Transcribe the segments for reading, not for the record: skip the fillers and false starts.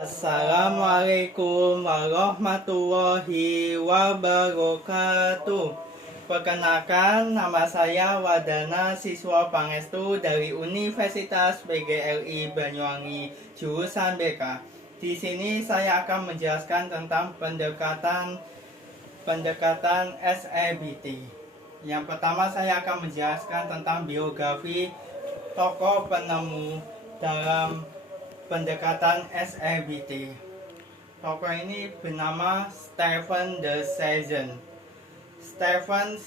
Assalamualaikum warahmatullahi wabarakatuh. Perkenalkan, nama saya Wadana, siswa Pangestu dari Universitas PGRI Banyuwangi, jurusan BK. Di sini saya akan menjelaskan tentang pendekatan SEBT. Yang pertama, saya akan menjelaskan tentang biografi tokoh penemu dalam pendekatan SEBT. Tokoh ini bernama Stephen de Sezan. Stephen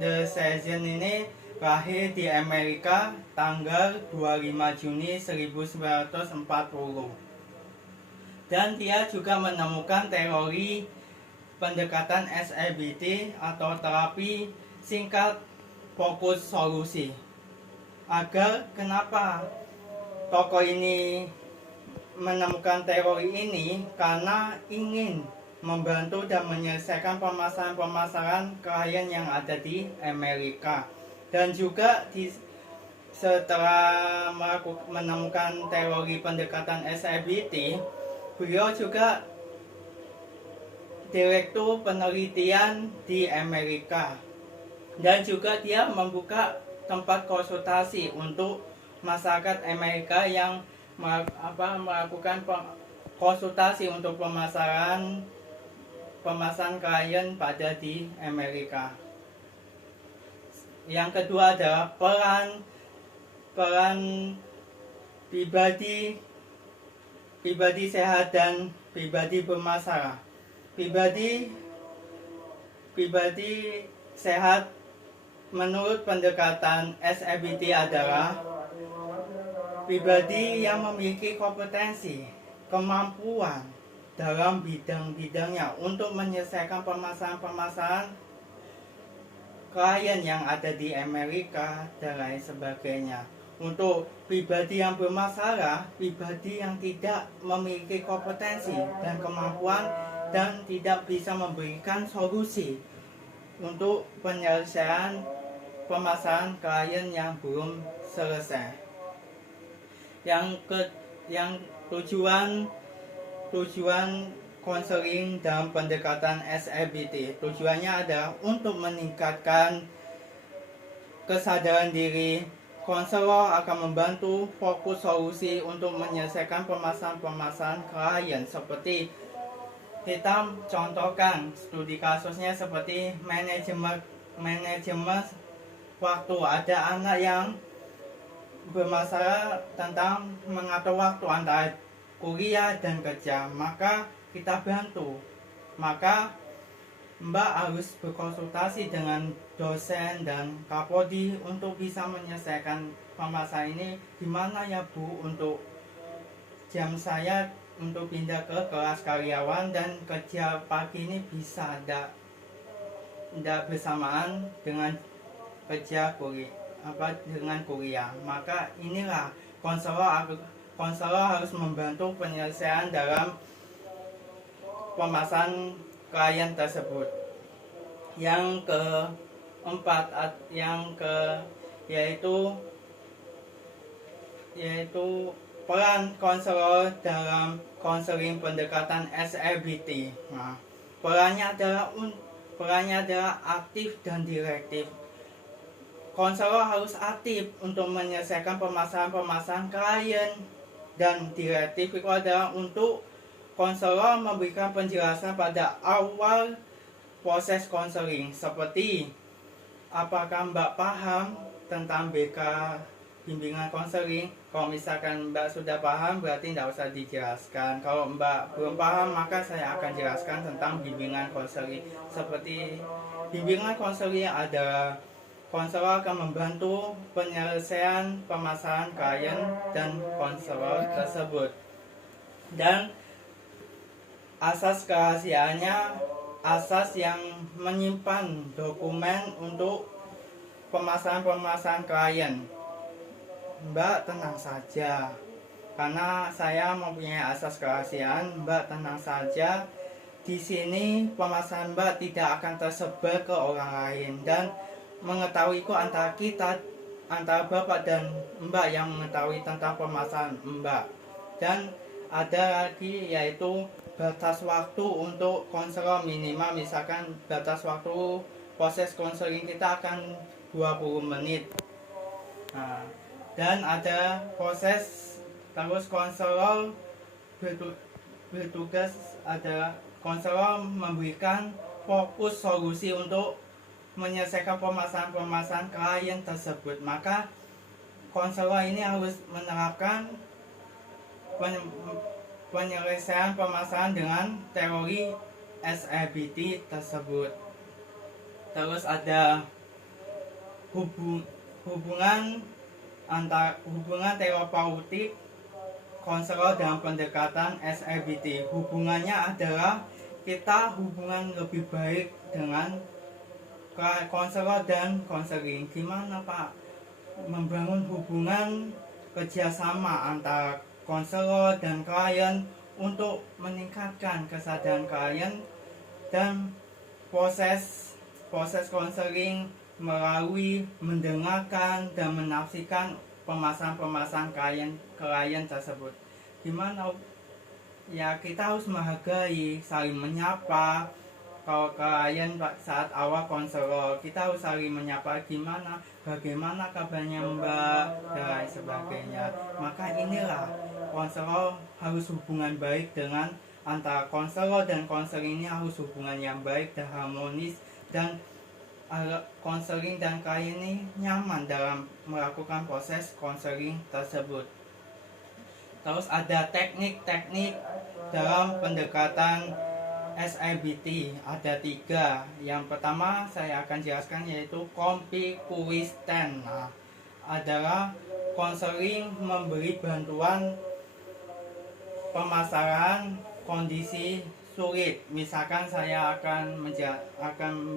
de Sezan ini lahir di Amerika tanggal 25 Juni 1940. Dan dia juga menemukan teori pendekatan SEBT atau terapi singkat fokus solusi. Kenapa tokoh ini menemukan teori ini? Karena ingin membantu dan menyelesaikan permasalahan-permasalahan klien yang ada di Amerika. Dan juga setelah menemukan teori pendekatan SEBT, beliau juga direktur penelitian di Amerika. Dan juga dia membuka tempat konsultasi untuk masyarakat Amerika yang melakukan konsultasi untuk pemasaran klien pada di Amerika. Yang kedua adalah peran pribadi sehat dan pribadi bermasalah. Pribadi sehat menurut pendekatan SEBT adalah pribadi yang memiliki kompetensi, kemampuan dalam bidang-bidangnya untuk menyelesaikan permasalahan-permasalahan klien yang ada di Amerika dan lain sebagainya. Untuk pribadi yang bermasalah, pribadi yang tidak memiliki kompetensi dan kemampuan dan tidak bisa memberikan solusi untuk penyelesaian permasalahan klien yang belum selesai. Yang tujuan konseling dalam pendekatan SEBT, tujuannya adalah untuk meningkatkan kesadaran diri. Konselor akan membantu fokus solusi untuk menyelesaikan permasalahan-permasalahan klien, seperti kita contohkan studi kasusnya seperti manajemen waktu. Ada anak yang bermasalah tentang mengatur waktu antara kuliah dan kerja, maka kita bantu. Maka Mbak harus berkonsultasi dengan dosen dan kapodi untuk bisa menyelesaikan permasalahan ini. Gimana ya Bu, untuk jam saya untuk pindah ke kelas karyawan dan kerja pagi ini bisa tidak bersamaan dengan kerja kuliah. Maka inilah konselor harus membantu penyelesaian dalam permasalahan klien tersebut. Yang keempat yaitu peran konselor dalam konseling pendekatan SEBT. Nah, perannya adalah aktif dan direktif. Konselor harus aktif untuk menyelesaikan permasalahan-permasalahan klien, dan direktif itu adalah untuk konselor memberikan penjelasan pada awal proses konseling, seperti apakah Mbak paham tentang BK bimbingan konseling. Kalau misalkan Mbak sudah paham, berarti tidak usah dijelaskan. Kalau Mbak belum paham, maka saya akan jelaskan tentang bimbingan konseling. Seperti bimbingan konseling adalah konselor akan membantu penyelesaian permasalahan klien dan konselor tersebut. Dan asas kerahasiaannya asas yang menyimpan dokumen untuk permasalahan-permasalahan klien. Mbak tenang saja, karena saya mempunyai asas kerahasiaan. Mbak tenang saja, di sini permasalahan Mbak tidak akan tersebar ke orang lain, dan mengetahuiku antara Bapak dan Mbak yang mengetahui tentang permasalahan Mbak. Dan ada lagi yaitu batas waktu untuk konselor minimal, misalkan batas waktu proses konseling kita akan 20 menit. Nah, dan ada proses terus konselor bertugas, ada konselor memberikan fokus solusi untuk menyelesaikan permasalahan-permasalahan klien tersebut. Maka konselor ini harus menerapkan penyelesaian permasalahan dengan teori SABT tersebut. Terus ada hubungan terapeutik konselor dalam pendekatan SABT. Hubungannya adalah kita hubungan lebih baik dengan konselor dan konseling. Gimana Pak membangun hubungan kerjasama antara konselor dan klien untuk meningkatkan kesadaran klien, dan proses konseling melalui mendengarkan dan menafsirkan permasalahan klien tersebut. Gimana ya, kita harus menghargai, saling menyapa. Kalau klien saat awal konselor, kita harus saling menyapa, bagaimana kabarnya Mbak, dan sebagainya. Maka inilah konselor harus hubungan baik dengan antara konselor dan konseling, ini harus hubungan yang baik dan harmonis, dan konseling dan klien ini nyaman dalam melakukan proses konseling tersebut. Terus ada teknik-teknik dalam pendekatan SABT, ada 3. Yang pertama saya akan jelaskan yaitu Compikuisten. Nah, adalah konseling memberi bantuan permasalahan kondisi sulit. Misalkan saya akan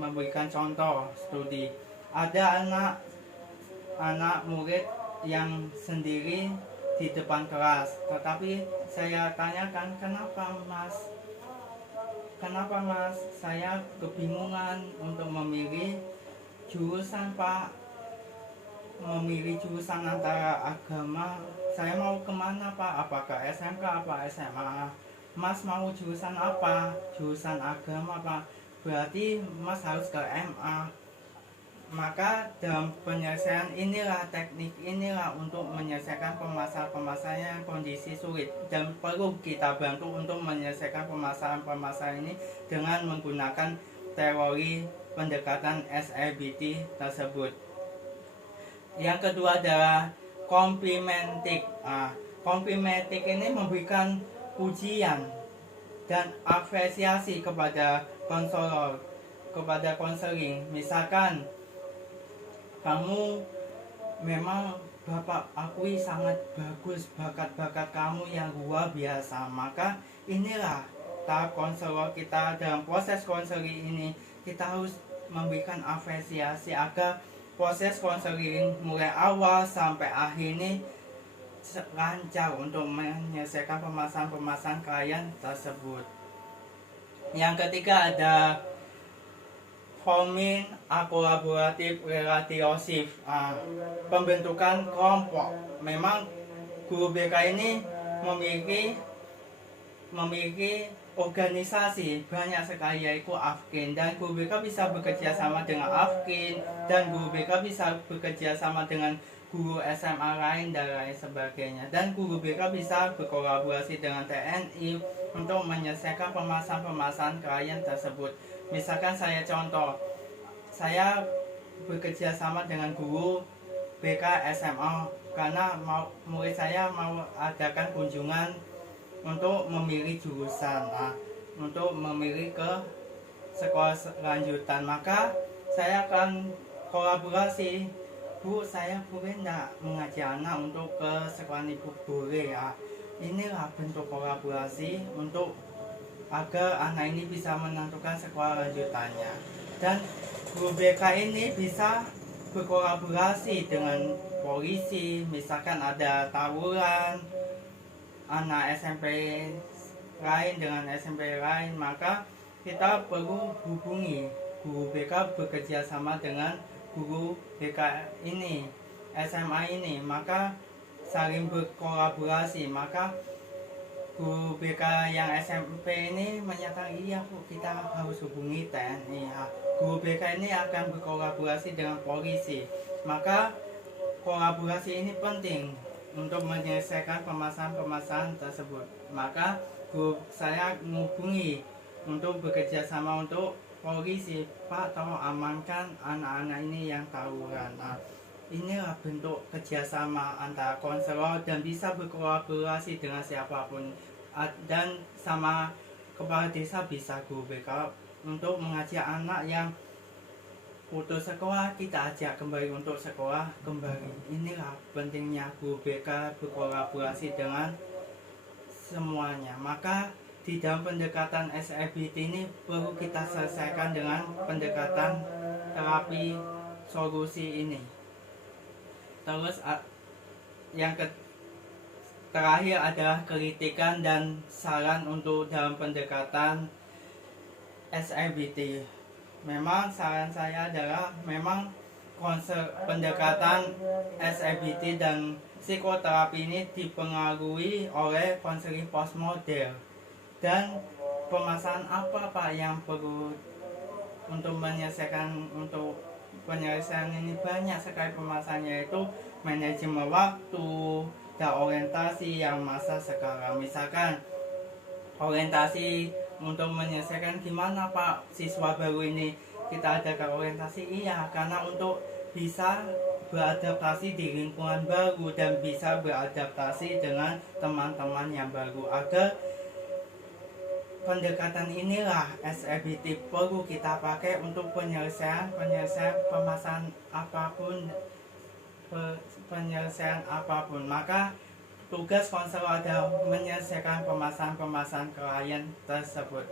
memberikan contoh studi. Ada anak murid yang sendiri di depan kelas, tetapi saya tanyakan, kenapa mas saya kebingungan untuk memilih jurusan Pak, memilih jurusan antara agama, saya mau kemana Pak, apakah SMK apa SMA? Mas mau jurusan apa? Jurusan agama Pak, berarti mas harus ke MA. Maka dalam penyelesaian inilah, teknik inilah untuk menyelesaikan permasalahan kondisi sulit, dan perlu kita bantu untuk menyelesaikan permasalahan ini dengan menggunakan teori pendekatan SABT tersebut. Yang kedua adalah komplimentik. Komplimentik ini memberikan pujian dan apresiasi kepada konselor, kepada konseling. Misalkan, kamu memang Bapak akui sangat bagus, bakat-bakat kamu yang luar biasa. Maka inilah tahap konselor kita dalam proses konseling ini. Kita harus memberikan apresiasi agar proses konseling mulai awal sampai akhir ini lancar untuk menyelesaikan permasalahan klien tersebut. Yang ketiga ada forming kolaboratif relationships, pembentukan kelompok. Memang guru BK ini memiliki organisasi banyak sekali, yaitu AFKIN, dan guru BK bisa bekerja sama dengan AFKIN, dan guru BK bisa bekerja sama dengan guru SMA lain dan lain sebagainya, dan guru BK bisa berkolaborasi dengan TNI untuk menyelesaikan permasalahan klien tersebut. Misalkan saya contoh, saya bekerja sama dengan guru BK SMA karena murid saya mau adakan kunjungan untuk memilih jurusan, untuk memilih ke sekolah lanjutan. Maka saya akan kolaborasi, Bu, saya boleh enggak mengajar anak untuk ke sekolah ibu? Boleh ya. Inilah bentuk kolaborasi untuk agar anak ini bisa menentukan sekolah lanjutannya. Dan guru BK ini bisa berkolaborasi dengan polisi. Misalkan ada tawuran anak SMP lain dengan SMP lain, maka kita perlu hubungi guru BK, bekerja sama dengan guru BK ini, SMA ini, maka saling berkolaborasi. Maka guru BK yang SMP ini menyatakan iya Bu, kita harus hubungi TNI ya. Guru BK ini akan berkolaborasi dengan polisi, maka kolaborasi ini penting untuk menyelesaikan permasalahan-permasalahan tersebut. Maka saya menghubungi untuk bekerja sama untuk polisi, Pak tolong amankan anak-anak ini yang tawuran. Nah, inilah bentuk kerjasama antara konselor dan bisa berkolaborasi dengan siapapun, dan sama kepala desa bisa guru BK untuk mengajak anak yang putus sekolah, kita ajak kembali untuk sekolah kembali. Inilah pentingnya guru BK berkolaborasi dengan semuanya. Maka di dalam pendekatan SIBT ini perlu kita selesaikan dengan pendekatan terapi solusi ini. Terus yang terakhir adalah kritikan dan saran untuk dalam pendekatan SIBT. Memang saran saya adalah memang pendekatan SIBT dan psikoterapi ini dipengaruhi oleh konseling postmodern. Dan permasalahan apa Pak yang perlu untuk menyelesaikan penyelesaian ini? Banyak sekali permasalahannya, yaitu manajemen waktu dan orientasi yang masa sekarang. Misalkan orientasi untuk menyelesaikan gimana Pak siswa baru ini kita adakan orientasi, iya karena untuk bisa beradaptasi di lingkungan baru dan bisa beradaptasi dengan teman-teman yang baru. Agar pendekatan inilah SIBT perlu kita pakai untuk penyelesaian permasalahan apapun. Maka tugas konselor adalah menyelesaikan permasalahan klien tersebut.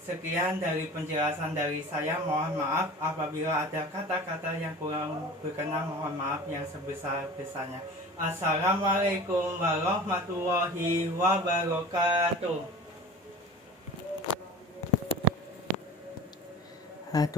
Sekian dari penjelasan dari saya. Mohon maaf apabila ada kata-kata yang kurang berkenan, mohon maaf yang sebesar-besarnya. Assalamualaikum warahmatullahi wabarakatuh. 12